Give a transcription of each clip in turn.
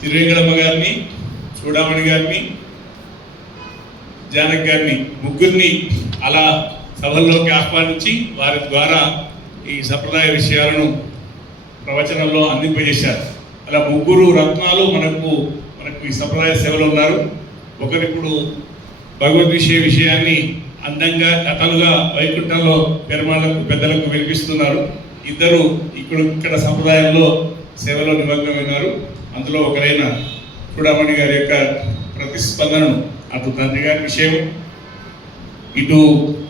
తిరువేంగడమ్మ గారిని చూడామణి గారిని జానక్ గారిని ముగ్గురిని అలా సభల్లోకి ఆహ్వానించి వారి ద్వారా ఈ సంప్రదాయ విషయాలను ప్రవచనంలో అందింపజేశారు. అలా ముగ్గురు రత్నాలు మనకు మనకు ఈ సంప్రదాయ సేవలు ఉన్నారు. ఒకరిప్పుడు భగవద్ విషయ విషయాన్ని అందంగా కథలుగా వైకుంఠంలో పెరుమాళ్ళకు పెద్దలకు వినిపిస్తున్నారు. ఇద్దరు ఇక్కడ ఇక్కడ సంప్రదాయంలో సేవలో నిమగ్నమైనారు. అందులో ఒకరైన చూడమణి గారి యొక్క ప్రతిస్పందనను అటు తండ్రి గారి విషయం ఇటు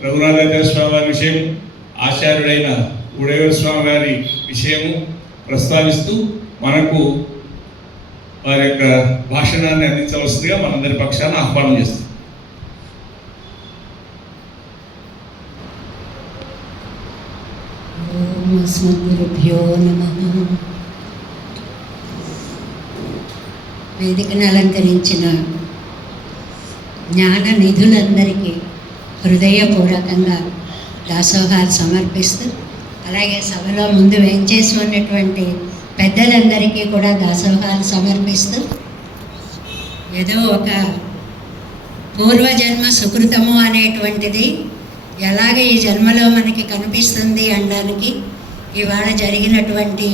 రఘునాథాచార్య స్వామి వారి విషయం ఆచార్యుడైన ఉడేవర స్వామి గారి విషయము ప్రస్తావిస్తూ మనకు వారి యొక్క భాషణాన్ని అందించవలసిందిగా మనందరి పక్షాన ఆహ్వానం చేస్తాం ఓం నమ. వేదికను అలంకరించిన జ్ఞాన నిధులందరికీ హృదయపూర్వకంగా దాసోహాలు సమర్పిస్తూ అలాగే సభలో ముందు వెంచేసి ఉన్నటువంటి పెద్దలందరికీ కూడా దాసోహాలు సమర్పిస్తూ ఏదో ఒక పూర్వజన్మ సుకృతము అనేటువంటిది ఎలాగ ఈ జన్మలో మనకి కనిపిస్తుంది అనడానికి ఇవాళ జరిగినటువంటి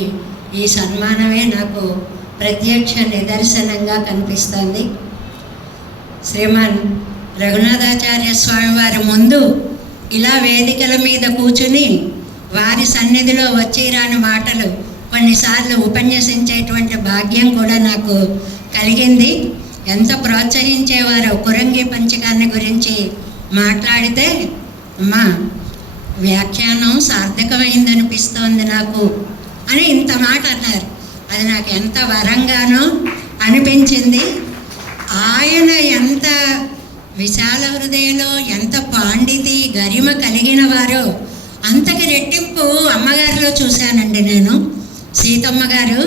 ఈ సన్మానమే నాకు ప్రత్యక్ష నిదర్శనంగా కనిపిస్తుంది. శ్రీమాన్ రఘునాథాచార్య స్వామి వారి ముందు ఇలా వేదికల మీద కూర్చుని వారి సన్నిధిలో వచ్చి రాని మాటలు కొన్నిసార్లు ఉపన్యసించేటువంటి భాగ్యం కూడా నాకు కలిగింది. ఎంత ప్రోత్సహించేవారో కురంగి పంచకాన్ని గురించి మాట్లాడితే అమ్మా వ్యాఖ్యానం సార్థకమైందనిపిస్తోంది నాకు అని ఇంత మాట అన్నారు. అది నాకు ఎంత వరంగానో అనిపించింది. ఆయన ఎంత విశాల హృదయంలో ఎంత పాండితి గరిమ కలిగిన వారో అంతకి రెట్టింపు అమ్మగారిలో చూశానండి నేను. సీతమ్మ గారు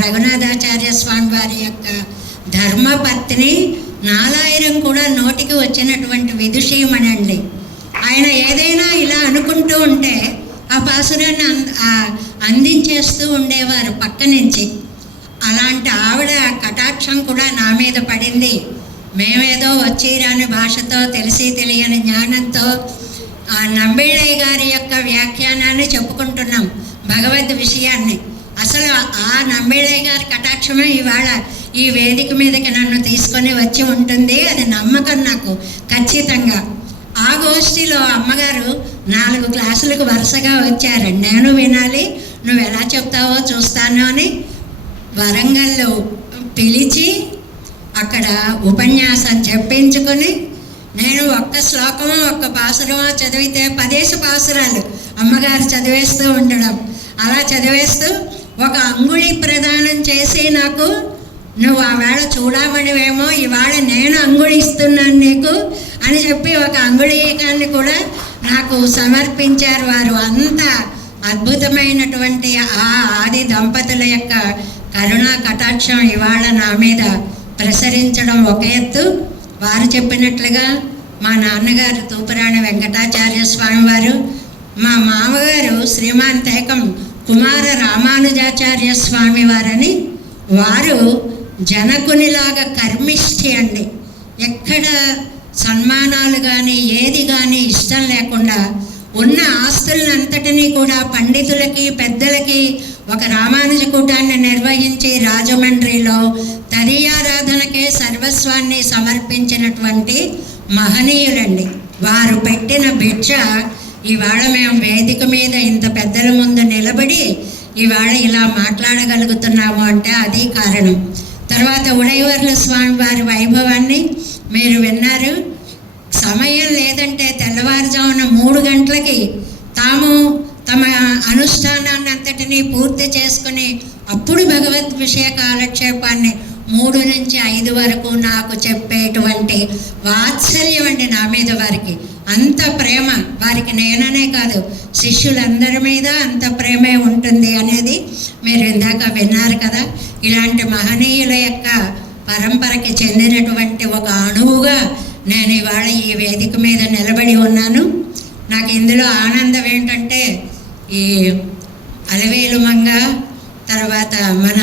రఘునాథాచార్య స్వామి వారి యొక్క ధర్మపత్ని నాలాయిరం కూడా నోటికి వచ్చినటువంటి విదుషీమణి అండి ఆయన ఏదైనా ఇలా అనుకుంటూ ఉంటే ఆ పాసురాన్ని ఆ- అందించేస్తూ ఉండేవారు పక్క నుంచి అలాంటి ఆవిడ కటాక్షం కూడా నా మీద పడింది. మేమేదో వచ్చిరాని భాషతో తెలిసి తెలియని జ్ఞానంతో ఆ నంబిళ్ళయ్య గారి యొక్క వ్యాఖ్యానాన్ని చెప్పుకుంటున్నాం భగవద్ విషయాన్ని. అసలు ఆ నంబిళ్ళయ్య గారి కటాక్షమే ఇవాళ ఈ వేదిక మీదకి నన్ను తీసుకొని వచ్చి ఉంటుంది అది నమ్మకం నాకు ఖచ్చితంగా. ఆ గోష్ఠిలో అమ్మగారు నాలుగు క్లాసులకు వరుసగా వచ్చారు. నేను వినాలి నువ్వు ఎలా చెప్తావో చూస్తాను అని వరంగల్లో పిలిచి అక్కడ ఉపన్యాసం చెప్పించుకొని నేను ఒక్క శ్లోకము ఒక్క పాసురమో చదివితే పదేసి పాసురాలు అమ్మగారు చదివేస్తూ ఉండడం. అలా చదివేస్తూ ఒక అంగుళి ప్రదానం చేసి నాకు నువ్వు ఆవేళ చూడబడివేమో ఇవాళ నేను అంగుళిస్తున్నాను నీకు అని చెప్పి ఒక అంగుళీకాన్ని కూడా నాకు సమర్పించారు వారు. అంతా అద్భుతమైనటువంటి ఆ ఆది దంపతుల యొక్క కరుణా కటాక్షం ఇవాళ నా మీద ప్రసరించడం ఒక ఎత్తు. వారు చెప్పినట్లుగా మా నాన్నగారు తూపురాణి వెంకటాచార్య స్వామి వారు మా మామగారు శ్రీమాంతేకం కుమార రామానుజాచార్య స్వామి వారని వారు జనకునిలాగా కర్మిష్ఠి అండి. ఎక్కడ సన్మానాలు కానీ ఏది కానీ ఇష్టం లేకుండా ఉన్న ఆస్తులనంతటినీ కూడా పండితులకి పెద్దలకి ఒక రామానుజ కూటాన్ని నిర్వహించి రాజమండ్రిలో తదియారాధనకే సర్వస్వాన్ని సమర్పించినటువంటి మహనీయులండి. వారు పెట్టిన భిక్ష ఇవాళ మేము వేదిక మీద ఇంత పెద్దల ముందు నిలబడి ఇవాళ ఇలా మాట్లాడగలుగుతున్నాము అంటే అది కారణం. తర్వాత ఉడైవర్ల స్వామి వారి వైభవాన్ని మీరు విన్నారు. సమయం లేదంటే తెల్లవారుజామున మూడు గంటలకి తాము తమ అనుష్ఠానాన్ని అంతటినీ పూర్తి చేసుకుని అప్పుడు భగవద్ విషయ కాలక్షేపాన్ని మూడు నుంచి ఐదు వరకు నాకు చెప్పేటువంటి వాత్సల్యం అండి నా మీద వారికి. అంత ప్రేమ వారికి నేననే కాదు శిష్యులందరి మీద అంత ప్రేమే ఉంటుంది అనేది మీరు ఇందాక విన్నారు కదా. ఇలాంటి మహనీయుల యొక్క పరంపరకి చెందినటువంటి ఒక అణువుగా నేను ఇవాళ ఈ వేదిక మీద నిలబడి ఉన్నాను. నాకు ఇందులో ఆనందం ఏంటంటే ఈ అలవేలు మంగ తర్వాత మన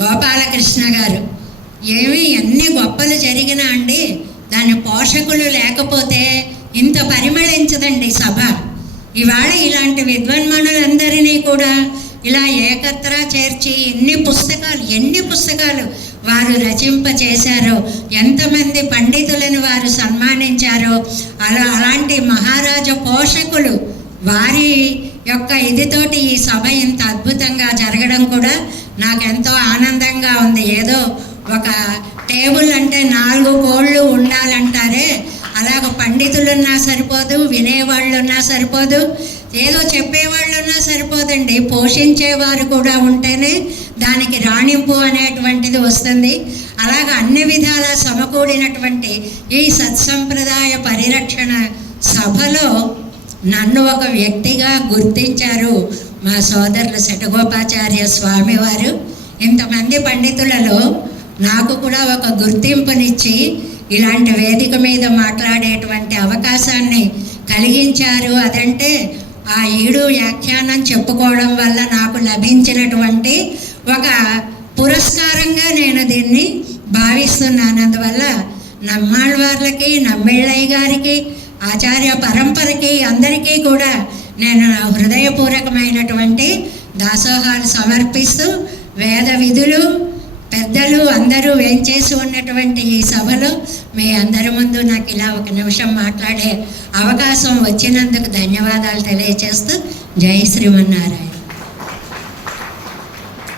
గోపాలకృష్ణ గారు. ఏమి ఎన్ని గొప్పలు జరిగినా అండి దాని పోషకులు లేకపోతే ఇంత పరిమళించదండి సభ. ఇవాళ ఇలాంటి విద్వన్మణులందరినీ కూడా ఇలా ఏకత్ర చేర్చి ఎన్ని పుస్తకాలు ఎన్ని పుస్తకాలు వారు రచింపచేశారో ఎంతమంది పండితులను వారు సన్మానించారో అలా అలాంటి మహారాజ పోషకులు వారి యొక్క ఇదితోటి ఈ సభ ఇంత అద్భుతంగా జరగడం కూడా నాకెంతో ఆనందంగా ఉంది. ఏదో ఒక టేబుల్ అంటే నాలుగు కోళ్ళు ఉండాలంటారే అలాగ పండితులున్నా సరిపోదు వినేవాళ్ళు ఉన్నా సరిపోదు ఏదో చెప్పేవాళ్ళు ఉన్నా సరిపోదండి పోషించేవారు కూడా ఉంటేనే దానికి రాణింపు అనేటువంటిది వస్తుంది. అలాగ అన్ని విధాల సమకూడినటువంటి ఈ సత్సంప్రదాయ పరిరక్షణ సభలో నన్ను ఒక వ్యక్తిగా గుర్తించారు మా సోదరులు శటగోపాచార్య స్వామివారు. ఇంతమంది పండితులలో నాకు కూడా ఒక గుర్తింపునిచ్చి ఇలాంటి వేదిక మీద మాట్లాడేటువంటి అవకాశాన్ని కలిగించారు. అదంటే ఆ ఈడు వ్యాఖ్యానం చెప్పుకోవడం వల్ల నాకు లభించినటువంటి ఒక పురస్కారంగా నేను దీన్ని భావిస్తున్నాను. అందువల్ల నమ్మాళ్ళవార్లకి నమ్మిళ్ళయ్య గారికి ఆచార్య పరంపరకి అందరికీ కూడా నేను నా హృదయపూర్వకమైనటువంటి దాసోహాలు సమర్పిస్తూ వేద విధులు పెద్దలు అందరూ వేంచేసి ఉన్నటువంటి ఈ సభలో మీ అందరి ముందు నాకు ఇలా ఒక నిమిషం మాట్లాడే అవకాశం వచ్చినందుకు ధన్యవాదాలు తెలియచేస్తూ జై శ్రీమన్నారాయణ.